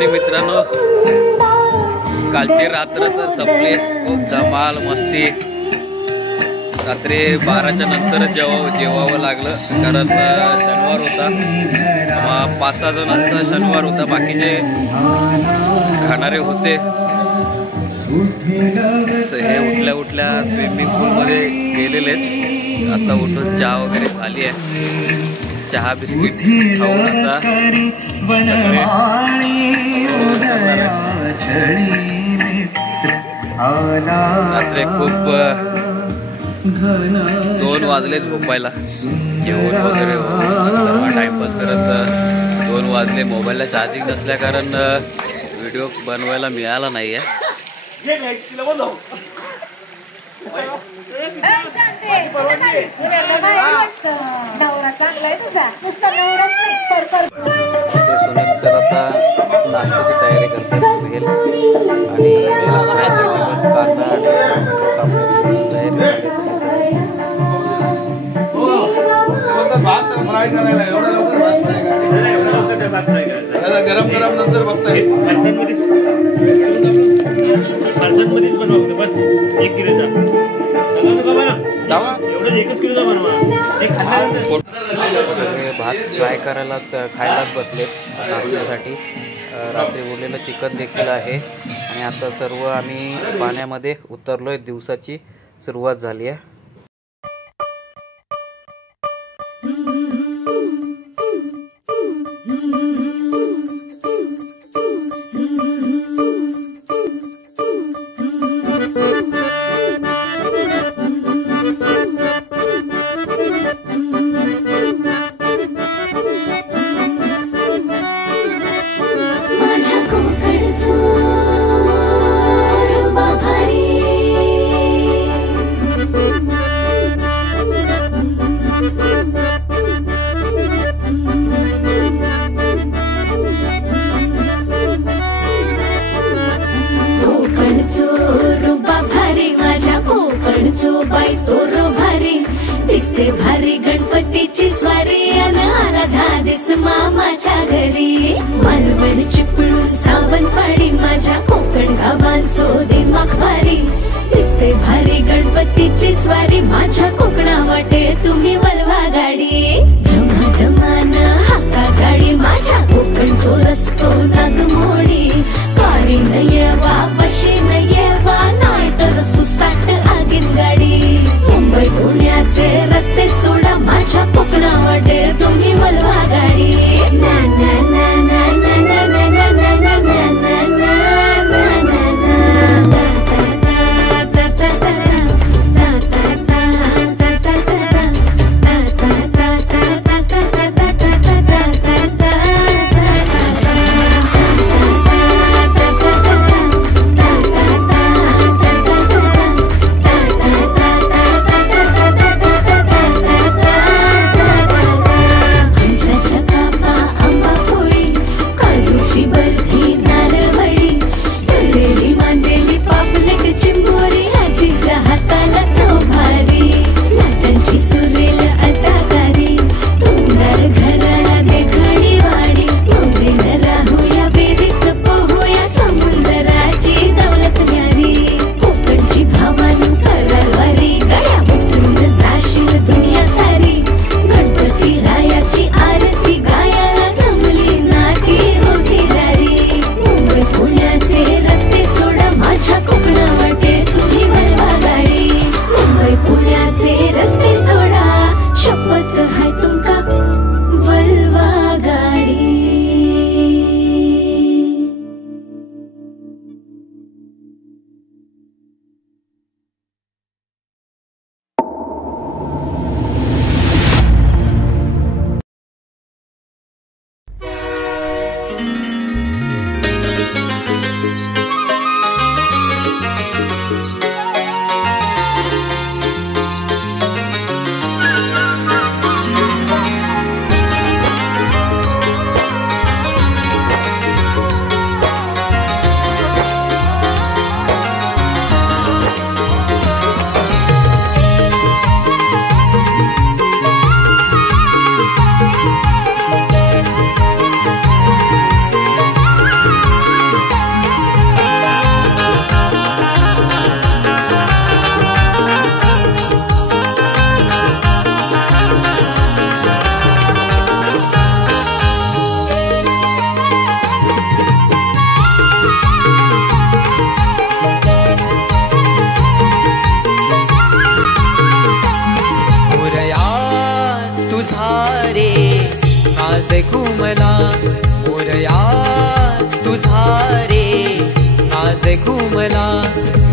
Morning मित्रांनो, कालची रात्र तर संपली, खूप धमाल मस्ती। रात्री 12च्या नंतर जेवावं लागलं, कारण शनिवार होता, 5-6 जणांचा शनिवार होता, बाकीचे खाणारे होते। हे उठल्या स्विमिंग पूलमध्ये गेलेले, आता उठून चहा वगैरे झाली आहे, चहा बिस्किट खाऊन आता रात्री खूप 2 वाजले झोपायला, जेवण वगैरे टाइमपास करत 2 वाजले। मोबाईलला चार्जिंग नसल्या कारण व्हिडिओ बनवायला मिळाला नाही आहे। सुनील सर आता नाश्त्याची तयारी करतात, भेल आणि कांदा गरम गरम नंतर बघताय मध्येच बनवा, बस 1 किलोचा एवढं 1 किलोचा बनवा। भात फ्राय करायला खायलाच बसले नाश्त्यासाठी। रात्री उरलेलं चिकन देखील आहे आणि आता सर्व आम्ही पाण्यामध्ये उतरलोय, दिवसाची सुरुवात झाली आहे। भारी गणपतीची स्वारी आला धादिस मामाच्या घरी, मालवण चिपळूण सावंतवाडी माझ्या कोकण गावांचो दिमाग भारी, दिसते भारी गणपतीची स्वारी माझ्या कोकणा वाटे तुम्ही वलवा गाडी, धमाधमान हाका गाडी माझ्या कोकणचो रस्तो नागमोडी, कारी नयवा बशी नयवा नाही तर सुसाट आगीन गाडी, मुंबई पुण्याचे रस्ते सोडा माझ्या कोकणा वाटे तुम्ही वलवा गाडी, ना ना ना ना ना ना ना ना ना ना ना ना ना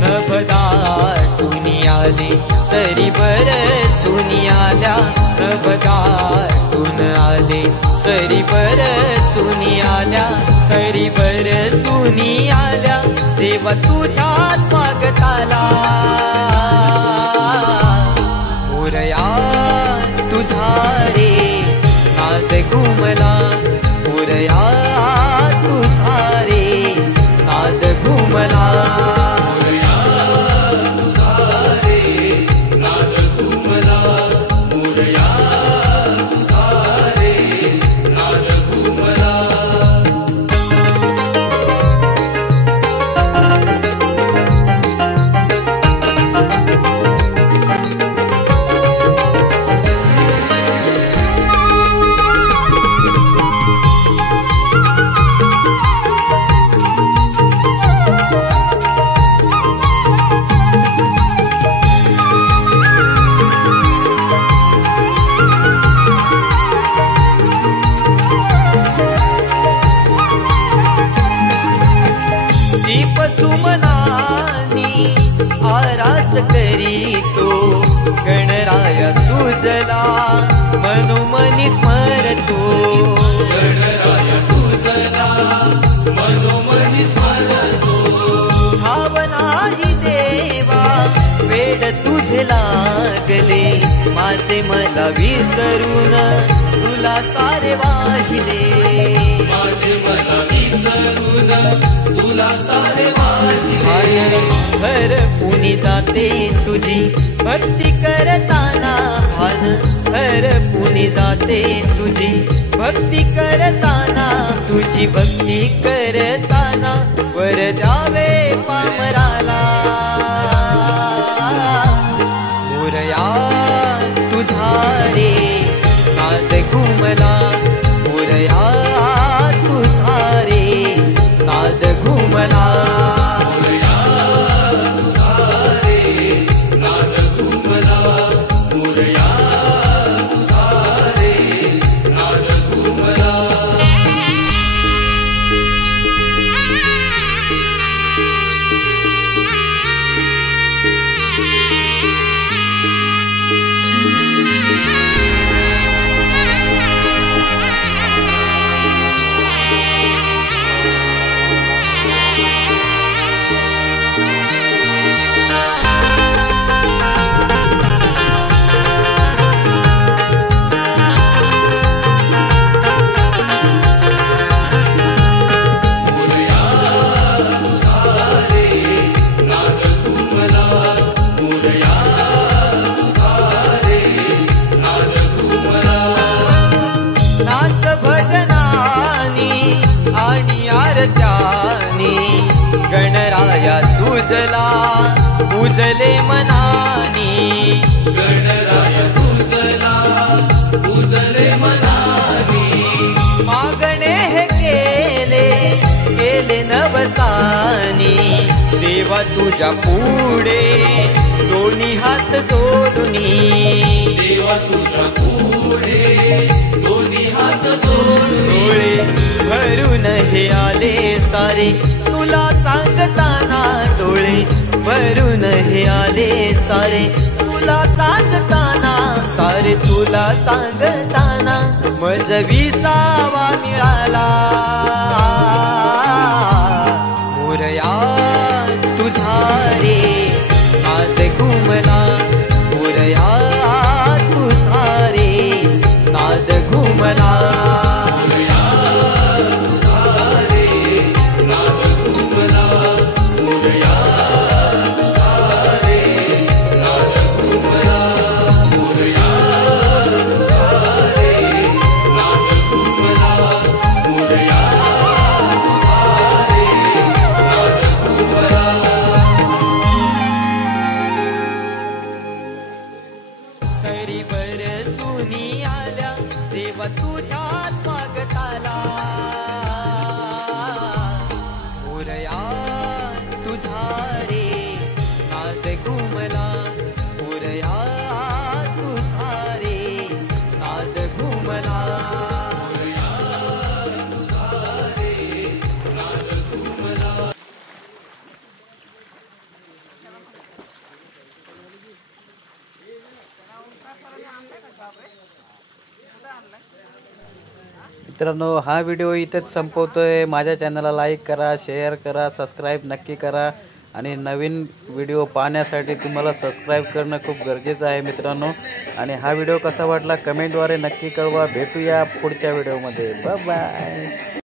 नभदाटून आले सरी बरसून आल्या नभदाटून आले सरी बरसून आल्या सरी बरसून आल्या देवा तुझ्या स्वागताला मोरया तुझा रे नाद घुमला मोरया तुझा रे नाद घुमला दीप सुमनानी आरास करीतो गणराया तुझला मनोमनी स्मरतो गणराया तुझला मनोमनी स्मरतो भावनाही देवा वेड तुझे लागले माझे मला विसरून तुला सारे वाहिले माझे मला विसरून तुला सारे वाहिले हर पुनी जाते तुझी भक्ती करताना भान हर पुनी जाते तुझी भक्ती करताना तुझी भक्ती करताना वर द्यावे पामराला मोरया तुझा रे नाद घुमला मोरया तुझा रे नाद घुमला गणराया तुझला पूजले मनानी गणराया तुझला पूजले मनानी मागणे हे केले नवसानी देवा तुझ्या पुढे दोन्ही हात जोडूनी देवा तुझ्या पुढे दोन्ही हात जोडूनी भरून हे आले सारे तुला सांगताना डोळे भरून हे आले सारे तुला सांगताना सारे तुला सांगताना मज विसावा मिळाला मोरया तुझा रे नाद घुमला मोरया तुझा रे नाद घुमला मित्रांनो, हा व्हिडिओ इथेच संपवतोय. माझ्या चॅनलला लाईक करा, शेअर करा, सबस्क्राईब नक्की करा आणि नवीन व्हिडिओ पाहण्यासाठी तुम्हाला सबस्क्राईब करणं खूप गरजेचं आहे मित्रांनो. आणि हा व्हिडिओ कसा वाटला कमेंटद्वारे नक्की कळवा. भेटूया पुढच्या व्हिडिओमध्ये. Bye bye.